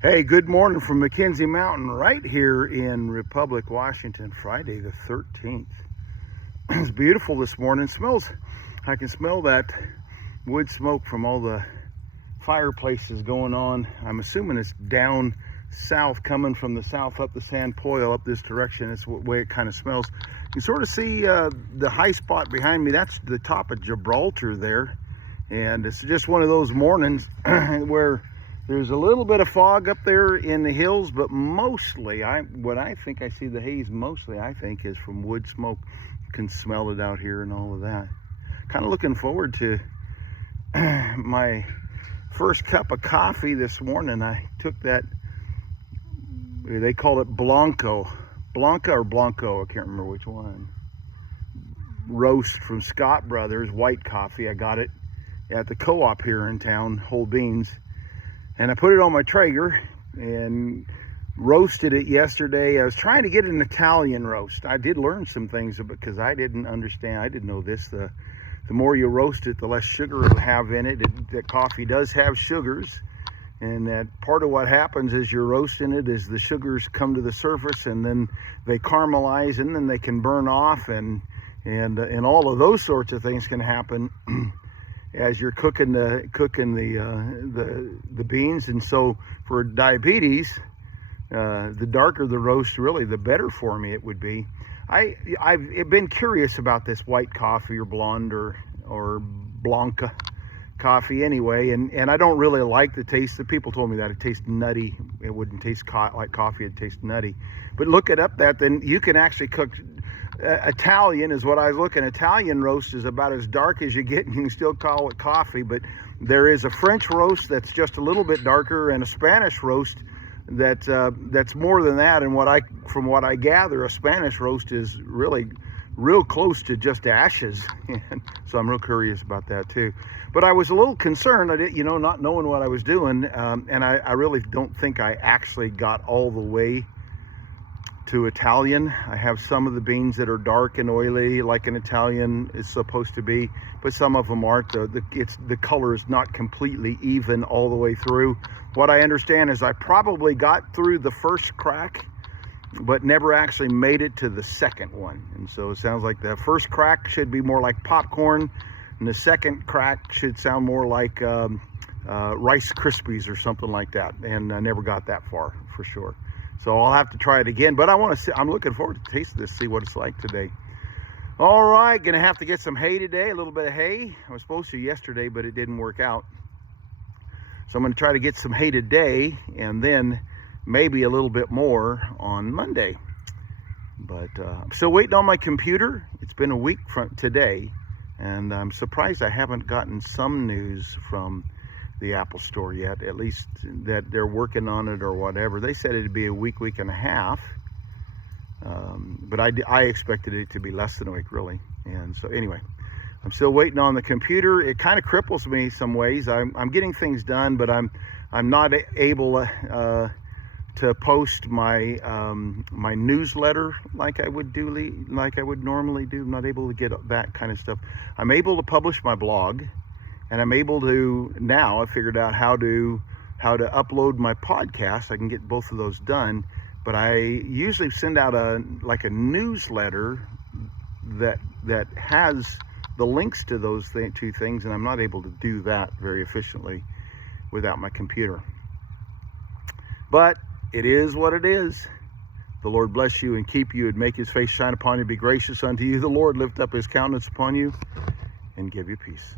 Hey, good morning from McKenzie Mountain right here in Republic, Washington, Friday the 13th. It's beautiful this morning. I can smell that wood smoke from all the fireplaces going on. I'm assuming it's down south, coming from the south up the San Poil up this direction. It's the way it kind of smells. You sort of see the high spot behind me. That's the top of Gibraltar there. And it's just one of those mornings where there's a little bit of fog up there in the hills, but mostly, what I think I see the haze mostly, I think, is from wood smoke. You can smell it out here and all of that. Kind of looking forward to my first cup of coffee this morning. I took that, they call it Blanca or Blanco, I can't remember which one. Roast from Scott Brothers, white coffee. I got it at the co-op here in town, Whole Beans. And I put it on my Traeger and roasted it yesterday. I was trying to get an Italian roast. I did learn some things because I didn't understand. I didn't know this. The more you roast it, the less sugar it'll have in it. That coffee does have sugars. And that part of what happens as you're roasting it is the sugars come to the surface and then they caramelize and then they can burn off and all of those sorts of things can happen as you're cooking the beans. And so for diabetes, the darker the roast, really the better for me it would be. I've been curious about this white coffee or blonde or Blanca coffee anyway, and I don't really like the taste. The people told me that it tastes nutty. It wouldn't taste like coffee, it'd taste nutty. But look it up, then you can actually cook Italian is what I was looking. Italian roast is about as dark as you get, and you can still call it coffee. But there is a French roast that's just a little bit darker, and a Spanish roast that's more than that. And from what I gather, a Spanish roast is really real close to just ashes. And so I'm real curious about that too. But I was a little concerned. I did, not knowing what I was doing, and I really don't think I actually got all the way to Italian. I have some of the beans that are dark and oily like an Italian is supposed to be, but some of them aren't. The color is not completely even all the way through. What I understand is I probably got through the first crack but never actually made it to the second one. And so it sounds like the first crack should be more like popcorn and the second crack should sound more like Rice Krispies or something like that. And I never got that far for sure. So I'll have to try it again, but I'm looking forward to taste this, see what it's like today. All right, gonna have to get some hay today, a little bit of hay. I was supposed to yesterday, but it didn't work out. So I'm gonna try to get some hay today and then maybe a little bit more on Monday. But I'm still waiting on my computer. It's been a week from today, and I'm surprised I haven't gotten some news from the Apple store yet, at least that they're working on it or whatever. They said it'd be a week and a half, but I expected it to be less than a week, really. And so anyway, I'm still waiting on the computer. It kind of cripples me some ways. I'm getting things done, but I'm not able to post my my newsletter like I would normally do. I'm not able to get that kind of stuff. I'm able to publish my blog. And I'm able to, now I figured out how to upload my podcast. I can get both of those done, but I usually send out a newsletter that has the links to those two things, and I'm not able to do that very efficiently without my computer. But it is what it is. The Lord bless you and keep you and make his face shine upon you, be gracious unto you. The Lord lift up his countenance upon you and give you peace.